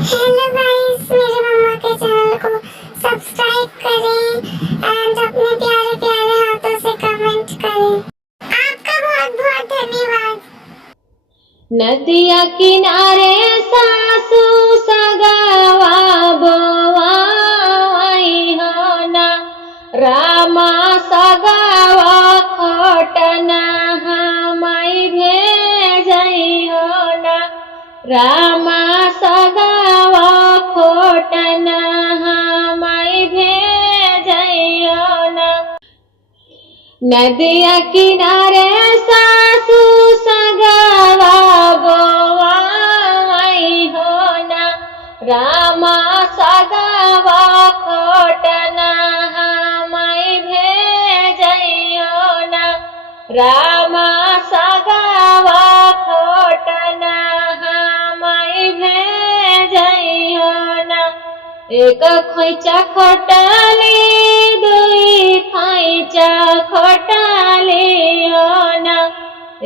Hello guys, मेरे mama के channel को सब्सक्राइब करें एंड अपने प्यारे प्यारे हाथों से कमेंट करें। आपका बहुत बहुत धन्यवाद। नदिया किनारे सासू सगावा बोवाई हो ना, रामा सगावा खोटना हमाई भेजई हो ना, रामा सगावा खोटना हमाई भेजई हो ना। नदिया किनारे सासू सगावा बोवाई हो ना, रामा सगावा खोटना हमाई भेजई हो ना, रामा सगावा खोटना हमाई भेजई हो ना। एक खोइचा खोटाली दुई खोइचा खोटाली हो ना,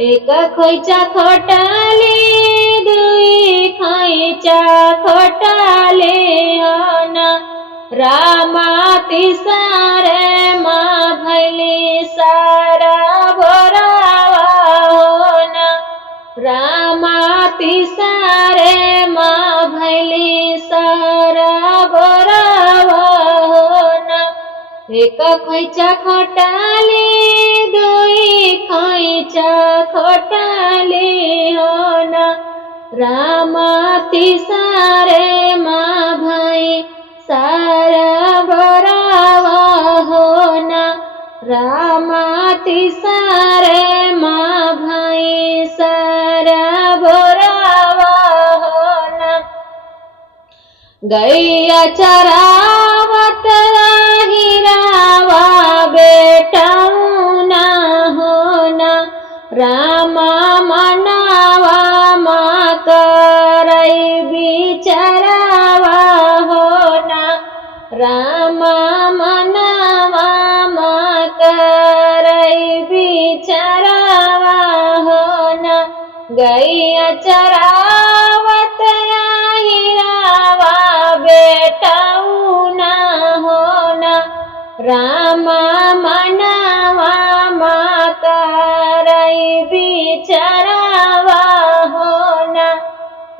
एक खोइचा खोटाली दुई खोइचा खोटाली हो ना, रामा तिसारे माँ भैली सारा बोरावा हो ना, रामा तिसारे माँ भैली सारा बोरावा हो ना। एक खोइचा खोटाली दुई खोइचा खोटाली हो ना, रामा तिसारे माँ भाई सारा बोरावा हो ना, रामा तिसारे माँ भाई सारा बोरावा हो ना। गैया चरावत हिरावा बेटौना हो ना, रामा मनावा माँ करई बिचरावा हो ना, रामा मनावा माँ करई बिचरावा हो ना। गैया चरावत हिरावा बेटौना हो ना, रामा मनावा माँ करई बिचरावा हो ना,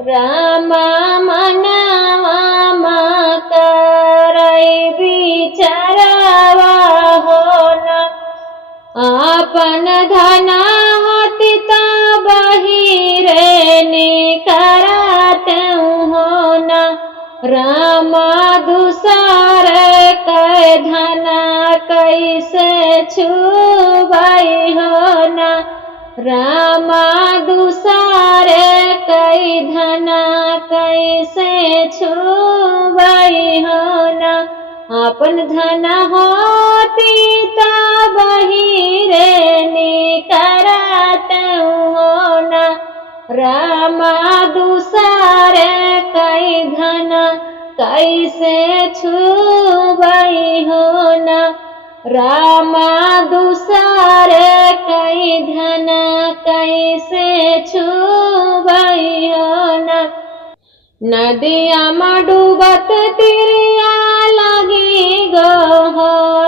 रामा मनावा माँ करई बिचरावा हो ना। आपन धना होती तो बहिरे निकरत हो ना, रामा दूसर के धना कैसे छुबई हो ना, रामा दूसर के धना कैसे छुबई हो ना। आपन धना होती तो बहिरे निकरत हो ना, रामा दूसरे कई धना कैसे छुबई हो ना, रामा दूसरे कई धना कैसे छुबई हो ना। नदिया में डूबत तिरिया लगी गोहरावई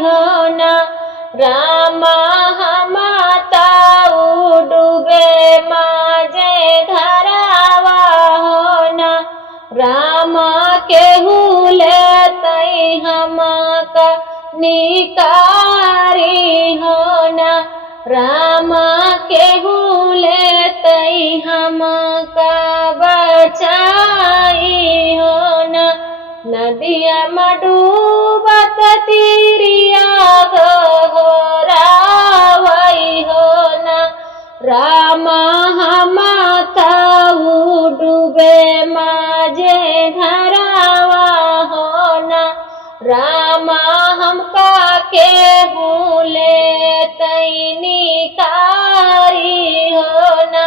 हो ना, रामा हमाताऊ डूबे माजे धरावा हो ना, रामा केहू लेतई हमका निकारी हो ना, रामा केहू लेतई हमका बचाई हो ना। नदिया में डूबत तिरिया गोहरावई हो ना, रामा हमाताऊ डूबे माजे धरावा हो ना, रामा हमका केहू लेतई निकारी हो ना,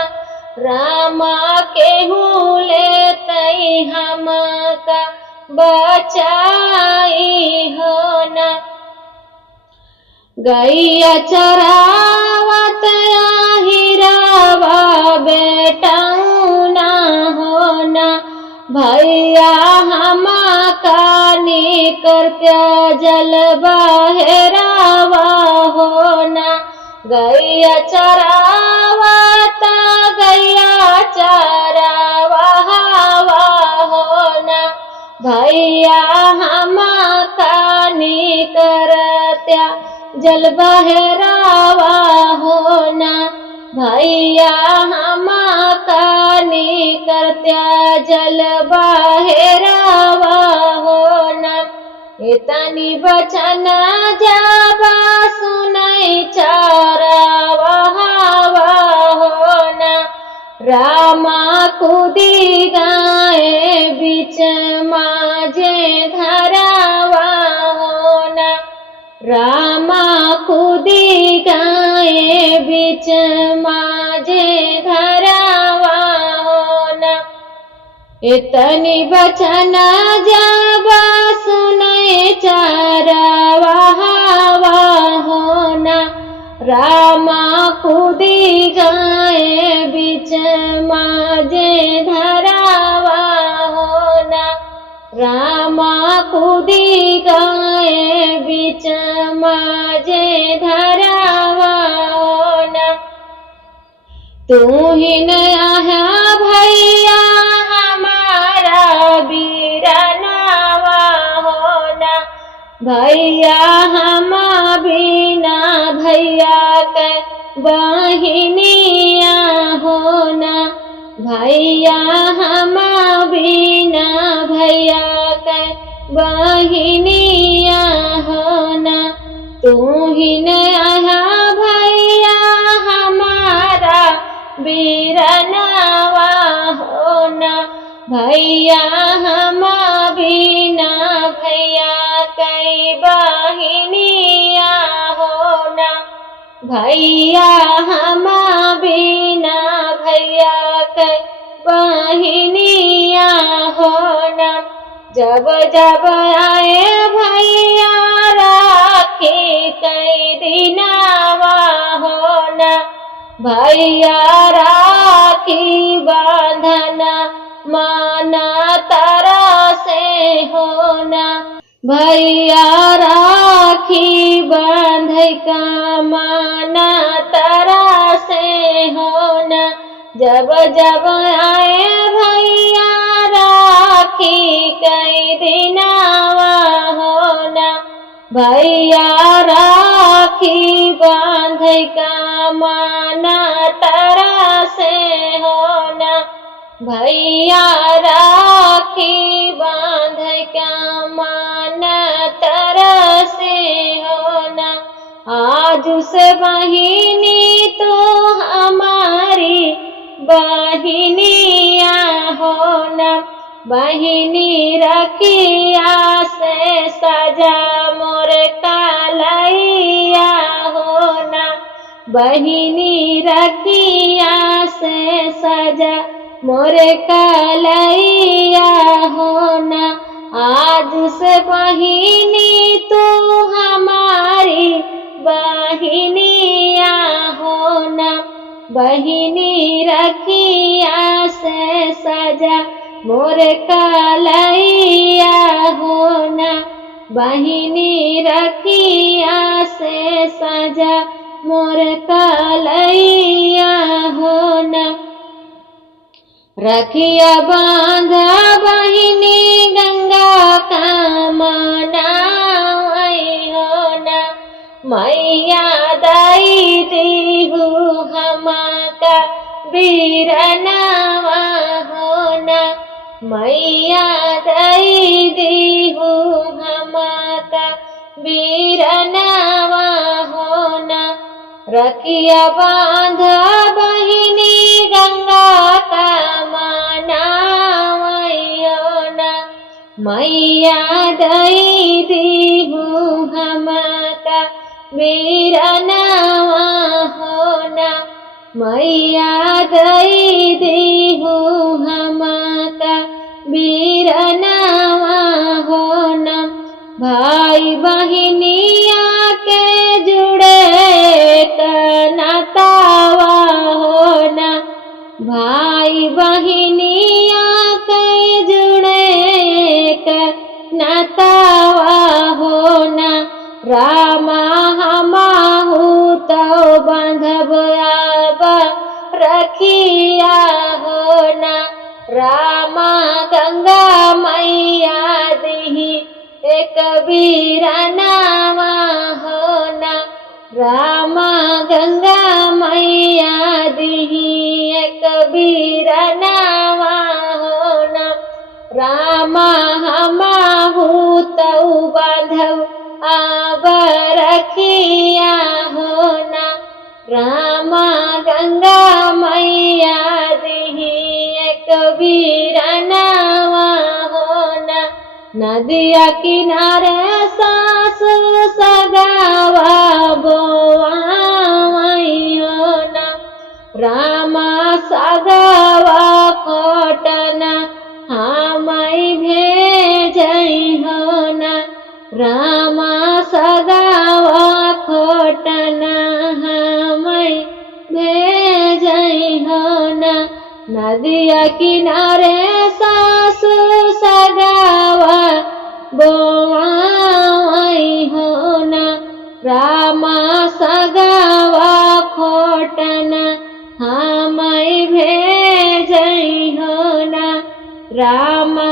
रामा केहू लेतई हमका बचाई हो ना। गैया चरावत हिरावा बेटौना हो ना, भैया हम कानी करत्या जल बहेरावा होना गैया चरावत गैया चरावा हवा होना भैया हम कानी करत्या जल बहेरावा होना भैया हम कानी करत्या जल बहेरावा होना इतनी बचन जाबा सुनई चारावा हवा होना रामा कूदी गाए बीच माजे धरावा होना रामा कूदी गाए बीच माजे धरावा होना इतनी बचन जाबा सुनई चारावा हवा होना रामा कूदी गाए बीच माजे धरावा होना रामा कूदी गाए बीच माजे धरावा होना तू ही नया भैया हमारा बीरनावा होना भैया हम बिना भैया के बहिनिया होना भैया हम बिना भैया के बहिनिया होना तू ही नया भैया हमारा बीरनावा होना भैया हम बिना भैया कई बहिनिया होना भैया हम बिना भैया कई बहिनिया होना जब जब आए भैया राखी कई दिनावा होना भैया राखी बांधना माना तारा से होना भैया राखी बांध का माना तारा से होना जब जब आए भैया राखी कई दिनावा होना भैया राखी बांध का माना तारा से होना भैया राखी बांध का माना तारा से होना आज से बहिनी तो हमारी बहिनिया होना बहिनी रखिया से सजा मोर कालैया होना बहिनी रखिया से सजा मोर कालैया होना आज से बहिनी तू हमारी बहिनिया होना बहिनी रखिया से सजा मोर कालैया होना बहिनी रखिया से सजा मोर कालैया होना रखिया बांधा बहिनी गंगा का मनावई होना मैया दाई देहु हमका बीरनावा होना मैया दाई देहु हमका बीरनावा होना रखिया बांधा बहिनी गंगा का मनावई होना मैया दाई देहु हमका बीरनावा होना मैया दाई देहु हमका बीरनावा होना भाई बहिनिया के जुड़े कनतावा होना भाई बहिनिया के जुड़े रामा गंगा मैया दिही एक बीरनावा होना रामा गंगा मैया दिही एक बीरनावा होना रामा हमा भूतौ बांधौ आब रखिया होना रामा गंगा मैया दिही एक बीरनावा होना नदिया किनारे सासु सगावा बोआई होना रामा सगावा खोटना हमई भेजई होना रामा सगावा खोटना हमई भेजई होना नदिया किनारे सासु सगावा बोआई होना रामा सगावा खोटना हमई भेजई होना रामा